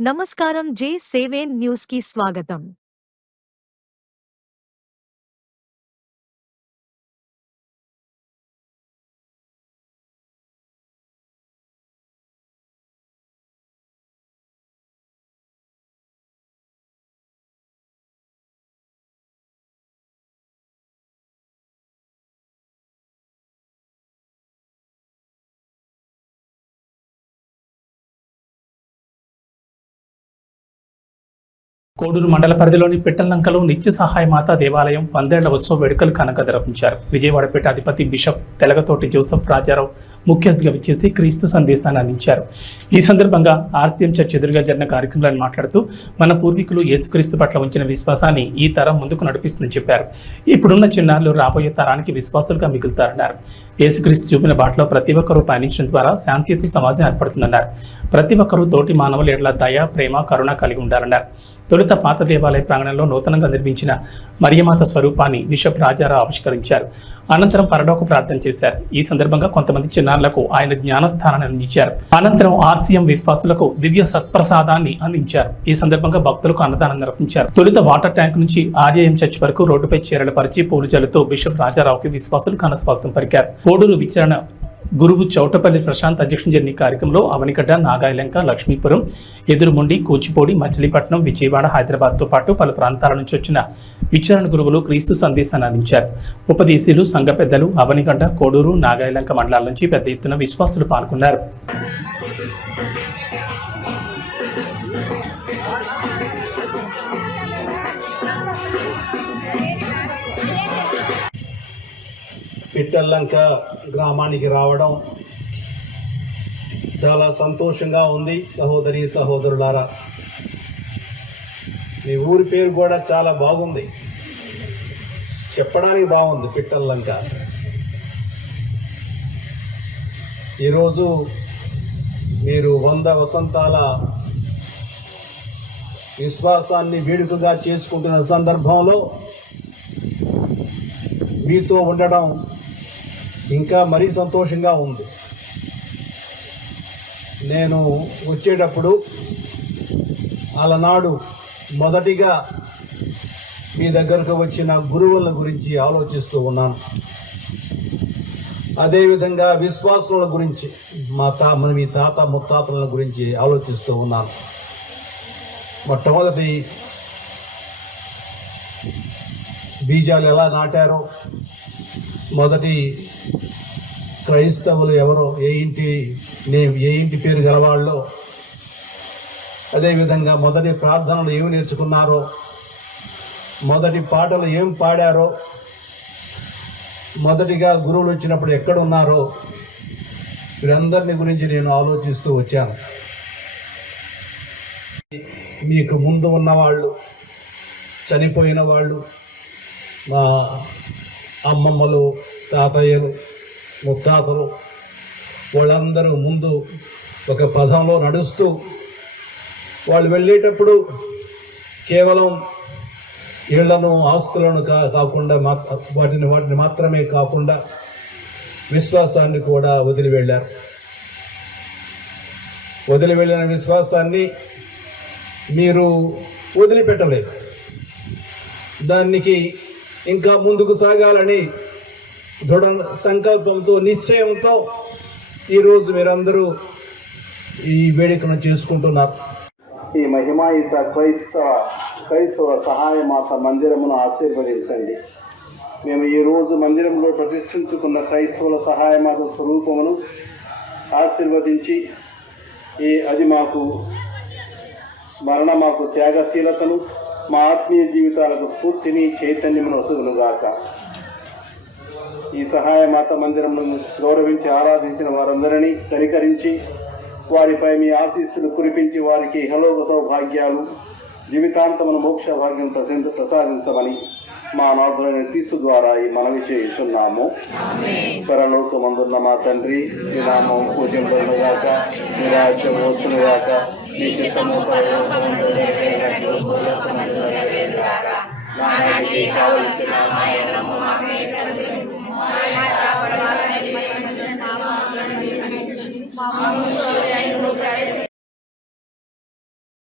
నమస్కారం జే seven news కి స్వాగతం కోడూరు మండల పరిధిలోని పిట్టలంకలో నిత్య సహాయ మాతా దేవాలయం వందేళ్ళ ఉత్సవ వేడుకలు కనుక జరిపించారు విజయవాడపేట అధిపతి బిషప్ తెలగతోటి జోసఫ్ రాజారావు ముఖ్య అతిథిగా వచ్చేసి క్రీస్తు సందేశాన్ని అందించారు. ఈ సందర్భంగా ఆర్సీఎం చర్చ్ ఎదురుగా జరిగిన కార్యక్రమాలను మాట్లాడుతూ మన పూర్వీకులు యేసుక్రీస్తు పట్ల ఉంచిన విశ్వాసాన్ని ఈ తరం ముందుకు నడిపిస్తుందని చెప్పారు. ఇప్పుడున్న చిన్నారులు రాబోయే తరానికి విశ్వాసులుగా మిగులుతారన్నారు. యేసుక్రీస్తు చూపిన బాటలో ప్రతి ఒక్కరూ పయనించడం ద్వారా శాంతియుత సమాజం ఏర్పడుతుందన్నారు. ప్రతి ఒక్కరూ తోటి మానవుల ఎడల దయ ప్రేమ కరుణ కలిగి ఉండాలన్నారు. తొలుత పాత దేవాలయ ప్రాంగణంలో నూతనంగా నిర్మించిన మరియమాత స్వరూపాన్ని బిషప్ రాజారావు ఆవిష్కరించారు. అనంతరం పరలోక ప్రార్థన చేశారు. ఈ సందర్భంగా కొంతమంది చిన్నారులకు ఆయన జ్ఞానస్థానాన్ని అందించారు. అనంతరం ఆర్సీఎం విశ్వాసులకు దివ్య సత్ప్రసాదాన్ని అందించారు. ఈ సందర్భంగా భక్తులకు అన్నదానం నిర్వహించారు. తొలుత వాటర్ ట్యాంక్ నుంచి ఆర్యఎం చర్చ్ వరకు రోడ్డుపై చీరలు పరిచి పూలు జల్లుతూ బిషప్ రాజారావుకి విశ్వాసులు ఘనస్వాగతం పలికారు. కోడూరు విచారణ గురువు చౌటపల్లి ప్రశాంత్ అధ్యక్షం జరిగిన కార్యక్రమంలో అవనిగడ్డ నాగాయలంక లక్ష్మీపురం ఎదురుముండి కూచిపూడి మచిలీపట్నం విజయవాడ హైదరాబాద్తో పాటు పలు ప్రాంతాల నుంచి వచ్చిన విచారణ గురువులు క్రీస్తు సందేశాన్ని అందించారు. ఉపదేశీలు సంఘ పెద్దలు అవనిగడ్డ కోడూరు నాగాయలంక మండలాల నుంచి పెద్ద ఎత్తున విశ్వాసులు పాల్గొన్నారు. పిట్టల్లంక గ్రామానికి రావడం చాలా సంతోషంగా ఉంది సహోదరి సహోదరులారా. మీ ఊరి పేరు కూడా చాలా బాగుంది. చెప్పడానికి బాగుంది పిట్టల్లంక. ఈరోజు మీరు వంద వసంతాల విశ్వాసాన్ని వేడుకగా చేసుకుంటున్న సందర్భంలో మీతో ఉండడం ఇంకా మరీ సంతోషంగా ఉంది. నేను వచ్చేటప్పుడు అలనాడు మొదటిగా మీ దగ్గరకు వచ్చిన గురువుల గురించి ఆలోచిస్తూ ఉన్నాను. అదేవిధంగా విశ్వాసుల గురించి మా తా మీ తాత ముత్తాతల గురించి ఆలోచిస్తూ ఉన్నాను. మొట్టమొదటి బీజాలు ఎలా నాటారో మొదటి క్రైస్తవులు ఎవరో ఏ ఇంటి నే ఏ ఇంటి పేరు గలవాళ్ళో అదేవిధంగా మొదటి ప్రార్థనలు ఏమి నేర్చుకున్నారో మొదటి పాటలు ఏం పాడారో మొదటిగా గురువులు వచ్చినప్పుడు ఎక్కడున్నారో వీరందరిని గురించి నేను ఆలోచిస్తూ వచ్చాను. మీకు ముందు ఉన్నవాళ్ళు చనిపోయిన వాళ్ళు మా అమ్మమ్మలు తాతయ్యలు ముత్తాతలు వాళ్ళందరూ ముందు ఒక పదంలో నడుస్తూ వాళ్ళు వెళ్ళేటప్పుడు కేవలం ఇళ్ళను ఆస్తులను కా కాకుండా వాటిని వాటిని మాత్రమే కాకుండా విశ్వాసాన్ని కూడా వదిలి వెళ్ళారు వదిలి వెళ్ళిన విశ్వాసాన్ని మీరు వదిలిపెట్టలేదు. దానికి ఇంకా ముందుకు సాగాలని దృఢ సంకల్పంతో నిశ్చయంతో ఈరోజు మీరందరూ ఈ వేడుకను చేసుకుంటున్నారు. ఈ మహిమాయుత క్రైస్తవ క్రైస్తవ సహాయమాత మందిరమును ఆశీర్వదించండి. మేము ఈ రోజు మందిరంలో ప్రతిష్ఠించుకున్న క్రైస్తవుల సహాయమాత స్వరూపమును ఆశీర్వదించి ఈ అది మాకు స్మరణ మాకు త్యాగశీలతను మా ఆత్మీయ జీవితాలకు స్ఫూర్తిని చైతన్యమును వసగునుగాక. ఈ సహాయ మాత మందిరమును గౌరవించి ఆరాధించిన వారందరినీ కనికరించి వారిపై మీ ఆశీస్సులు కురిపించి వారికి ఇహలోక సౌభాగ్యాలు జీవితాంతమును మోక్ష భాగ్యం ప్రసింద ప్రసాదించమని మా నాథులైన తీసు ద్వారా ఈ మనవి చేయుచున్నాము. పరలోకమందున్న మా తండ్రి మీ నామం పూజింపడుగాక రాజ్యం మీ చిత్తము కావలసిన